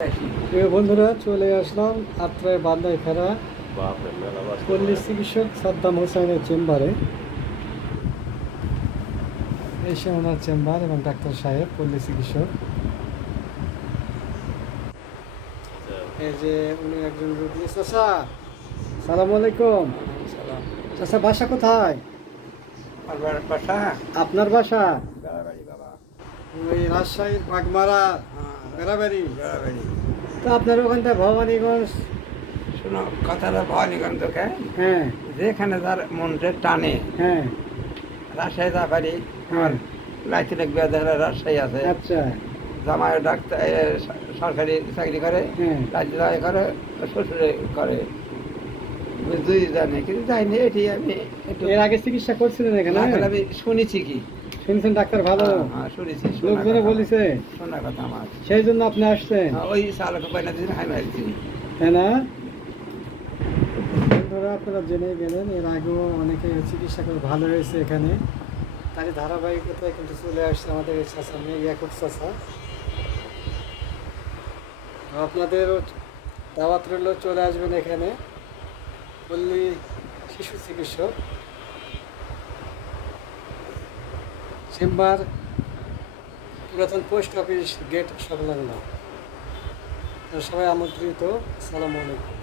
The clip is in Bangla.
প্রিয় বন্ধুরা, চলে আসলাম আত্রাই বান্দাই ফেরা পল্লী চিকিৎসক সাদ্দাম হোসেনের চেম্বারে। এসে ওনার চেম্বার এবং ডাক্তার সাহেব পল্লী চিকিৎসক। এই যে উনি একজন রোগী। চাচা, সালাম আলাইকুম। চাচা, বাসা কোথায়? আপনার বাসা ওই রাজশাহীর বাগমারা বেড়াবাড়ি। তো আপনার ওখানটা ভবানীগঞ্জ। শোনো, কথাটা ভবানীগঞ্জকে হ্যাঁ যেখানে যার মনটা টানে, হ্যাঁ রাজশাহী যা পারি। হ্যাঁ। লাইসেন্স রাজশাহী আছে। আচ্ছা। জামাই ডাক্তার সরকারি চাকরি করে, হ্যাঁ। লাইসেন্স করে, শ্বশুরে করে। দুই জানে, কিন্তু যাইনি। এটি আমি একটু এর আগে চিকিৎসা করছিলেন এখানে? আমি শুনেছি কি শুনছেন ডাক্তার ভালো? হ্যাঁ, শুনেছি। লোকজনে বলেছে, শোনা কথা আমার। সেই জন্য আপনি আসছেন? ওই চালক বাইনা দিন হাই মারিছি। তাই না? বন্ধুরা, আপনারা জেনে গেলেন এর আগেও অনেকে চিকিৎসা করে ভালো হয়েছে এখানে। তারই ধারাবাহিকতায় কিন্তু চলে আসছে আমাদের এই চাষা মেয়ে ইয়াকুব চাষা। আপনাদেরও দাওয়াত রইল, চলে আসবেন এখানে। পল্লী শিশু চিকিৎসক চেম্বার, পুরাতন পোস্ট অফিস গেট সংলগ্ন। সবাই আমন্ত্রিত। আসসালামু আলাইকুম।